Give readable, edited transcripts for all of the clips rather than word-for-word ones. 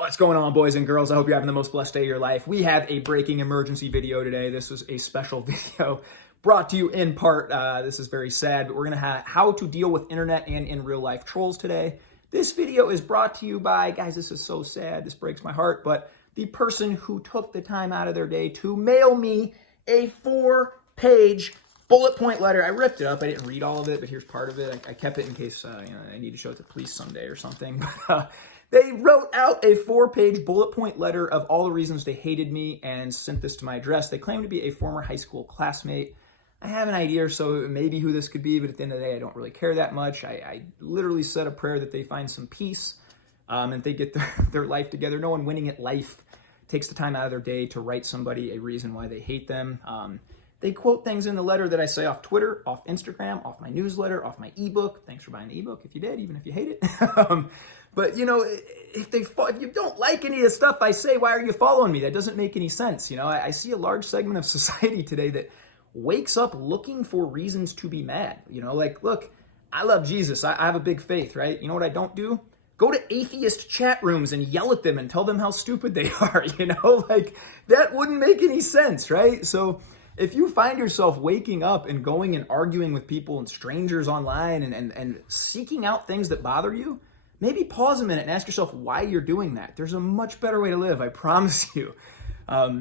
What's going on, boys and girls? I hope you're having the most blessed day of your life. We have a breaking emergency video today. This was a special video brought to you in part. This is very sad, but we're going to have how to deal with internet and in real life trolls today. This video is brought to you by, guys, this is so sad. This breaks my heart, but the person who took the time out of their day to mail me a 4-page bullet point letter. I ripped it up. I didn't read all of it, but here's part of it. I kept it in case I need to show it to police someday or something. They wrote out a 4-page bullet point letter of all the reasons they hated me and sent this to my address. They claim to be a former high school classmate. I have an idea, so maybe who this could be, but at the end of the day, I don't really care that much. I literally said a prayer that they find some peace and they get their life together. No one winning at life takes the time out of their day to write somebody a reason why they hate them. They quote things in the letter that I say off Twitter, off Instagram, off my newsletter, off my ebook. Thanks for buying the ebook if you did, even if you hate it. But, you know, if you don't like any of the stuff I say, why are you following me? That doesn't make any sense. You know, I see a large segment of society today that wakes up looking for reasons to be mad. You know, like, look, I love Jesus. I have a big faith, right? You know what I don't do? Go to atheist chat rooms and yell at them and tell them how stupid they are, you know? Like, that wouldn't make any sense, right? So if you find yourself waking up and going and arguing with people and strangers online and seeking out things that bother you, maybe pause a minute and ask yourself why you're doing that. There's a much better way to live, I promise you.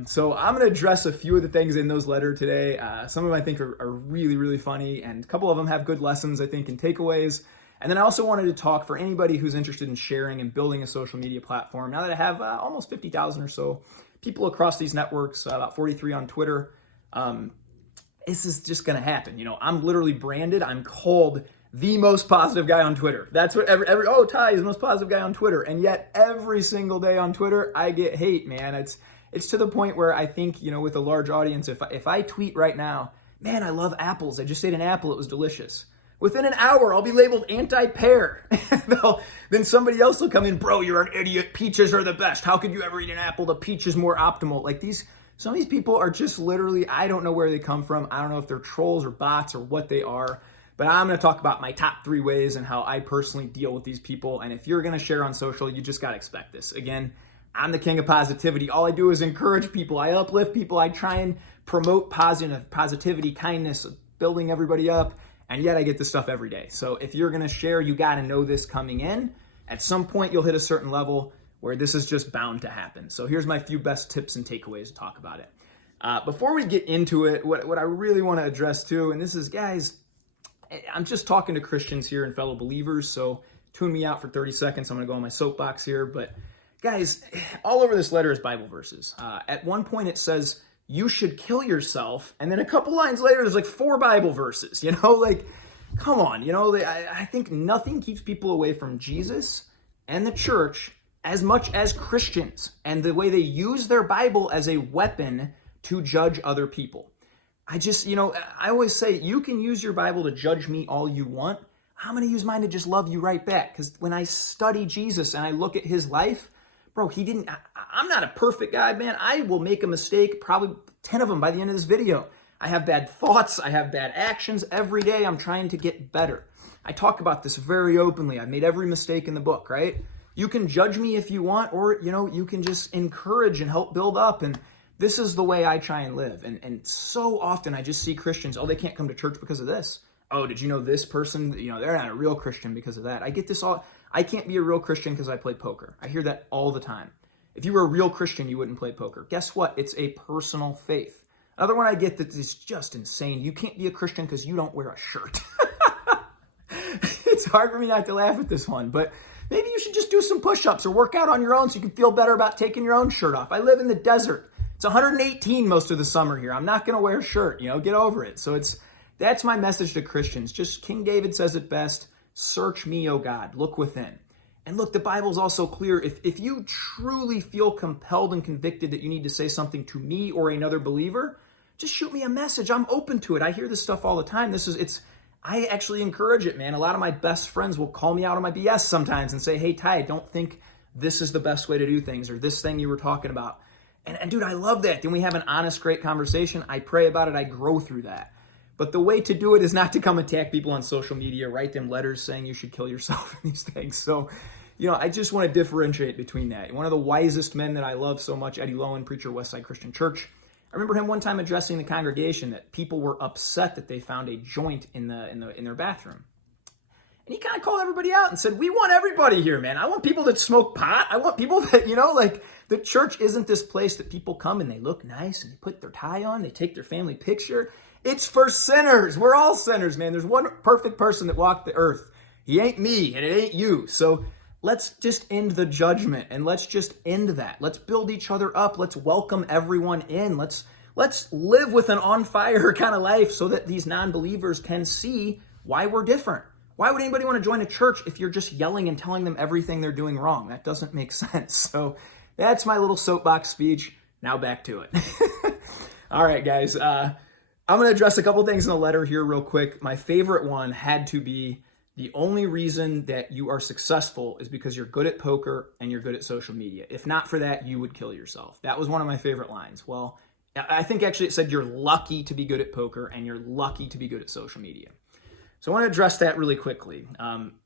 So I'm going to address a few of the things in those letters today. Some of them I think are really, really funny, and a couple of them have good lessons, I think, and takeaways. And then I also wanted to talk for anybody who's interested in sharing and building a social media platform. Now that I have almost 50,000 or so people across these networks, about 43 on Twitter, this is just going to happen. You know, I'm literally branded. I'm called the most positive guy on Twitter. That's what oh, Ty is the most positive guy on Twitter. And yet every single day on Twitter, I get hate, man. It's to the point where I think, you know, with a large audience, if I tweet right now, man, I love apples. I just ate an apple. It was delicious. Within an hour, I'll be labeled anti-pear. Then somebody else will come in, bro, you're an idiot. Peaches are the best. How could you ever eat an apple? The peach is more optimal. Like some of these people are just literally, I don't know where they come from. I don't know if they're trolls or bots or what they are. But I'm going to talk about my top 3 ways and how I personally deal with these people. And if you're going to share on social, you just got to expect this. Again, I'm the king of positivity. All I do is encourage people. I uplift people. I try and promote positivity, kindness, building everybody up. And yet I get this stuff every day. So if you're going to share, you got to know this coming in. At some point, you'll hit a certain level where this is just bound to happen. So here's my few best tips and takeaways to talk about it. Before we get into it, what I really want to address too, and this is, guys, I'm just talking to Christians here and fellow believers, so tune me out for 30 seconds. I'm going to go on my soapbox here. But guys, all over this letter is Bible verses. At one point it says, you should kill yourself. And then a couple lines later, there's like 4 Bible verses, you know, like, come on, you know, I think nothing keeps people away from Jesus and the church as much as Christians and the way they use their Bible as a weapon to judge other people. I always say, you can use your Bible to judge me all you want. I'm going to use mine to just love you right back. Because when I study Jesus and I look at his life, bro, I'm not a perfect guy, man. I will make a mistake, probably 10 of them by the end of this video. I have bad thoughts. I have bad actions. Every day I'm trying to get better. I talk about this very openly. I've made every mistake in the book, right? You can judge me if you want, or, you know, you can just encourage and help build up. And this is the way I try and live. And so often I just see Christians, oh, they can't come to church because of this. Oh, did you know this person, you know, they're not a real Christian because of that. I get this all. I can't be a real Christian because I play poker. I hear that all the time. If you were a real Christian, you wouldn't play poker. Guess what? It's a personal faith. Another one I get that is just insane. You can't be a Christian because you don't wear a shirt. It's hard for me not to laugh at this one, but maybe you should just do some push-ups or work out on your own so you can feel better about taking your own shirt off. I live in the desert. It's 118 most of the summer here. I'm not going to wear a shirt, you know, get over it. So that's my message to Christians. Just King David says it best, search me, O God, look within. And look, the Bible's also clear. If you truly feel compelled and convicted that you need to say something to me or another believer, just shoot me a message. I'm open to it. I hear this stuff all the time. I actually encourage it, man. A lot of my best friends will call me out on my BS sometimes and say, hey, Ty, I don't think this is the best way to do things, or this thing you were talking about. And dude, I love that. Then we have an honest, great conversation. I pray about it. I grow through that. But the way to do it is not to come attack people on social media, write them letters saying you should kill yourself and these things. So I just want to differentiate between that. One of the wisest men that I love so much, Eddie Lowen, preacher, Westside Christian Church. I remember him one time addressing the congregation that people were upset that they found a joint in their bathroom. And he kind of called everybody out and said, we want everybody here, man. I want people that smoke pot. I want people that, like the church isn't this place that people come and they look nice and they put their tie on, they take their family picture. It's for sinners. We're all sinners, man. There's one perfect person that walked the earth. He ain't me and it ain't you. So let's just end the judgment and let's just end that. Let's build each other up. Let's welcome everyone in. Let's live with an on fire kind of life so that these non-believers can see why we're different. Why would anybody want to join a church if you're just yelling and telling them everything they're doing wrong? That doesn't make sense. So that's my little soapbox speech. Now back to it. All right, guys. I'm going to address a couple things in the letter here real quick. My favorite one had to be the only reason that you are successful is because you're good at poker and you're good at social media. If not for that, you would kill yourself. That was one of my favorite lines. Well, I think actually it said you're lucky to be good at poker and you're lucky to be good at social media. So I want to address that really quickly.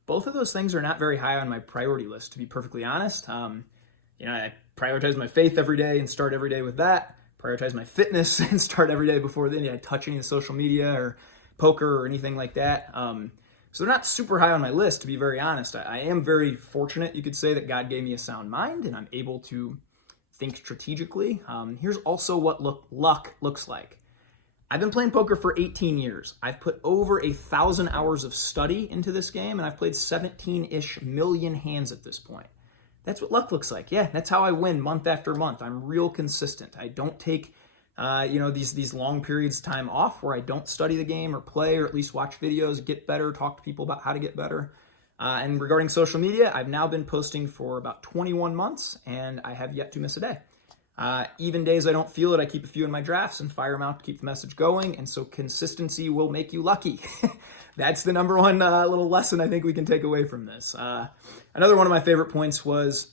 Both of those things are not very high on my priority list, to be perfectly honest. I prioritize my faith every day and start every day with that. Prioritize my fitness and start every day before then. I touch any of the social media or poker or anything like that. So they're not super high on my list, to be very honest. I am very fortunate, you could say, that God gave me a sound mind and I'm able to think strategically. Here's also what luck looks like. I've been playing poker for 18 years. I've put over 1,000 hours of study into this game, and I've played 17-ish million hands at this point. That's what luck looks like. Yeah, that's how I win month after month. I'm real consistent. I don't take, these long periods of time off where I don't study the game or play or at least watch videos, get better, talk to people about how to get better. And regarding social media, I've now been posting for about 21 months, and I have yet to miss a day. Even days I don't feel it, I keep a few in my drafts and fire them out to keep the message going. And so consistency will make you lucky. That's the number one little lesson I think we can take away from this. Another one of my favorite points was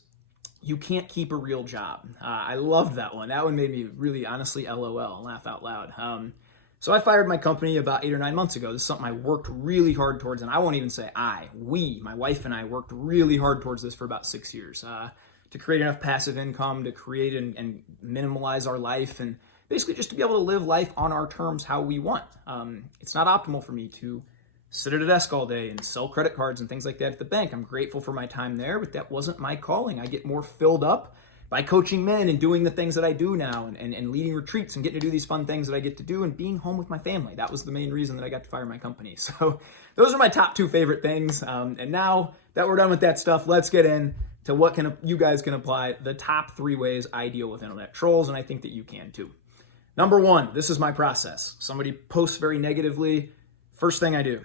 you can't keep a real job. I loved that one. That one made me really honestly LOL, laugh out loud. So I fired my company about 8 or 9 months ago. This is something I worked really hard towards. And I won't even say my wife and I worked really hard towards this for about 6 years. To create enough passive income, to create and minimalize our life, and basically just to be able to live life on our terms how we want. It's not optimal for me to sit at a desk all day and sell credit cards and things like that at the bank. I'm grateful for my time there, but that wasn't my calling. I get more filled up by coaching men and doing the things that I do now and leading retreats and getting to do these fun things that I get to do and being home with my family. That was the main reason that I got to fire my company. So those are my top 2 favorite things. And now that we're done with that stuff, let's get in to what you guys can apply the top 3 ways I deal with internet trolls, and I think that you can too. Number 1, this is my process. Somebody posts very negatively. First thing I do,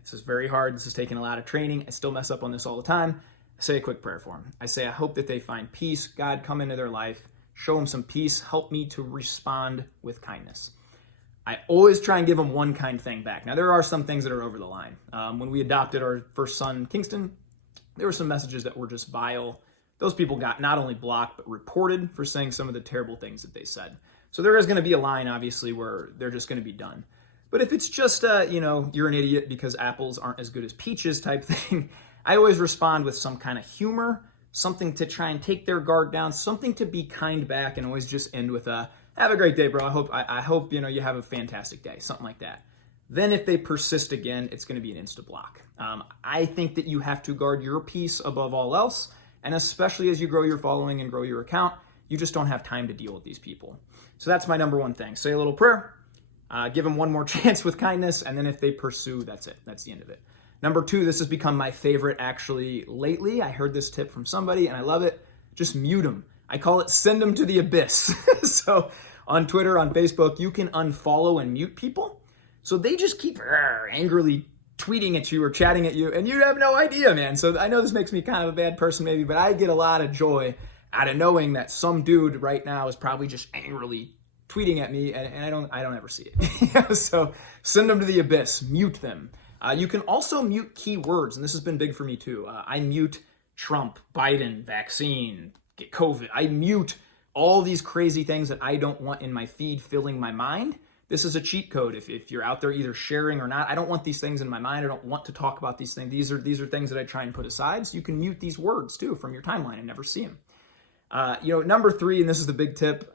this is very hard. This is taking a lot of training. I still mess up on this all the time. I say a quick prayer for them. I say, I hope that they find peace. God, come into their life. Show them some peace. Help me to respond with kindness. I always try and give them one kind thing back. Now, there are some things that are over the line. When we adopted our first son, Kingston, there were some messages that were just vile. Those people got not only blocked, but reported for saying some of the terrible things that they said. So there is going to be a line, obviously, where they're just going to be done. But if it's just, you're an idiot because apples aren't as good as peaches type thing, I always respond with some kind of humor, something to try and take their guard down, something to be kind back, and always just end with have a great day, bro. I hope you have a fantastic day, something like that. Then if they persist again, it's going to be an insta block. I think that you have to guard your peace above all else. And especially as you grow your following and grow your account, you just don't have time to deal with these people. So that's my number 1 thing. Say a little prayer, give them one more chance with kindness. And then if they pursue, that's it. That's the end of it. Number 2, this has become my favorite actually lately. I heard this tip from somebody and I love it. Just mute them. I call it send them to the abyss. So on Twitter, on Facebook, you can unfollow and mute people. So they just keep angrily tweeting at you or chatting at you, and you have no idea, man. So I know this makes me kind of a bad person maybe, but I get a lot of joy out of knowing that some dude right now is probably just angrily tweeting at me, and I don't ever see it. So send them to the abyss, mute them. You can also mute keywords, and this has been big for me too. I mute Trump, Biden, vaccine, get COVID. I mute all these crazy things that I don't want in my feed filling my mind. this is a cheat code. If you're out there either sharing or not, I don't want these things in my mind. I don't want to talk about these things. These are things that I try and put aside. So you can mute these words too from your timeline and never see them. Number 3, and this is the big tip,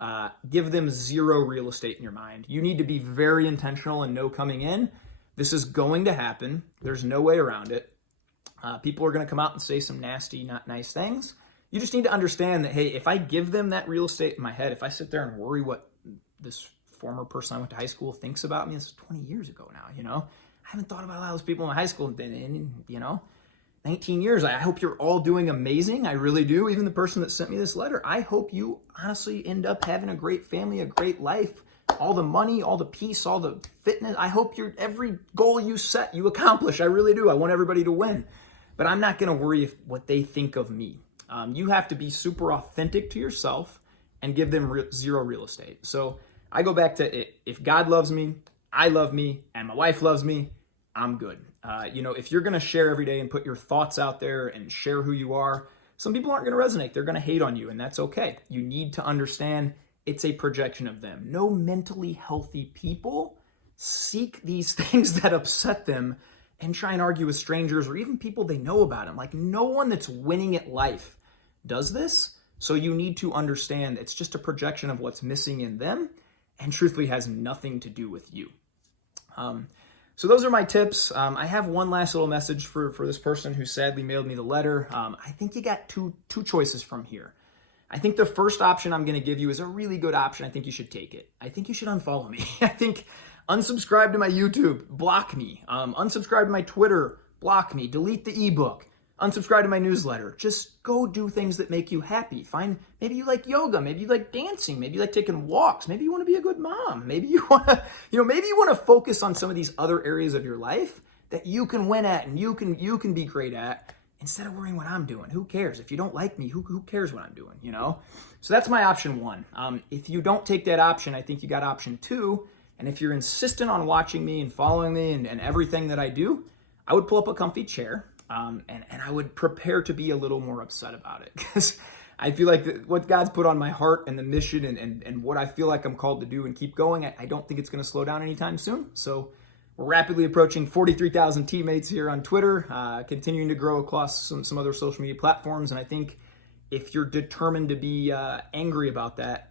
give them zero real estate in your mind. You need to be very intentional and know coming in, this is going to happen. There's no way around it. People are going to come out and say some nasty, not nice things. You just need to understand that, hey, if I give them that real estate in my head, if I sit there and worry what this former person I went to high school thinks about me, this is 20 years ago now, I haven't thought about a lot of those people in my high school in 19 years. I hope you're all doing amazing. I really do. Even the person that sent me this letter, I hope you honestly end up having a great family, a great life, all the money, all the peace, all the fitness. I hope every goal you set, you accomplish. I really do. I want everybody to win. But I'm not going to worry what they think of me. You have to be super authentic to yourself and give them zero real estate. So I go back to if God loves me, I love me, and my wife loves me, I'm good. If you're going to share every day and put your thoughts out there and share who you are, some people aren't going to resonate. They're going to hate on you, and that's okay. You need to understand it's a projection of them. No mentally healthy people seek these things that upset them and try and argue with strangers or even people they know about them. Like, no one that's winning at life does this. So you need to understand it's just a projection of what's missing in them and truthfully has nothing to do with you. So those are my tips. I have one last little message for this person who sadly mailed me the letter. I think you got two choices from here. I think the first option I'm going to give you is a really good option. I think you should take it. I think you should unfollow me. I think unsubscribe to my YouTube, block me. Unsubscribe to my Twitter, block me. Delete the ebook. Unsubscribe to my newsletter. Just go do things that make you happy. Maybe you like yoga. Maybe you like dancing. Maybe you like taking walks. Maybe you want to be a good mom. Maybe you want to, maybe you want to focus on some of these other areas of your life that you can win at and you can be great at instead of worrying what I'm doing. Who cares? If you don't like me, who cares what I'm doing, So that's my option 1. If you don't take that option, I think you got option 2. And if you're insistent on watching me and following me and everything that I do, I would pull up a comfy chair. And I would prepare to be a little more upset about it because I feel like what God's put on my heart and the mission and what I feel like I'm called to do and keep going, I don't think it's going to slow down anytime soon. So we're rapidly approaching 43,000 teammates here on Twitter, continuing to grow across some other social media platforms. And I think if you're determined to be angry about that,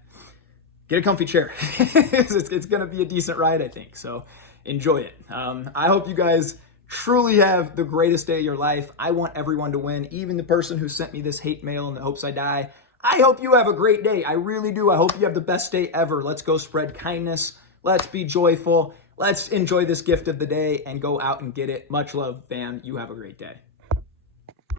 get a comfy chair. It's going to be a decent ride, I think. So enjoy it. I hope you guys truly have the greatest day of your life. I want everyone to win, even the person who sent me this hate mail in the hopes I die. I hope you have a great day. I really do. I hope you have the best day ever. Let's go spread kindness. Let's be joyful. Let's enjoy this gift of the day and go out and get it. Much love, fam. You have a great day.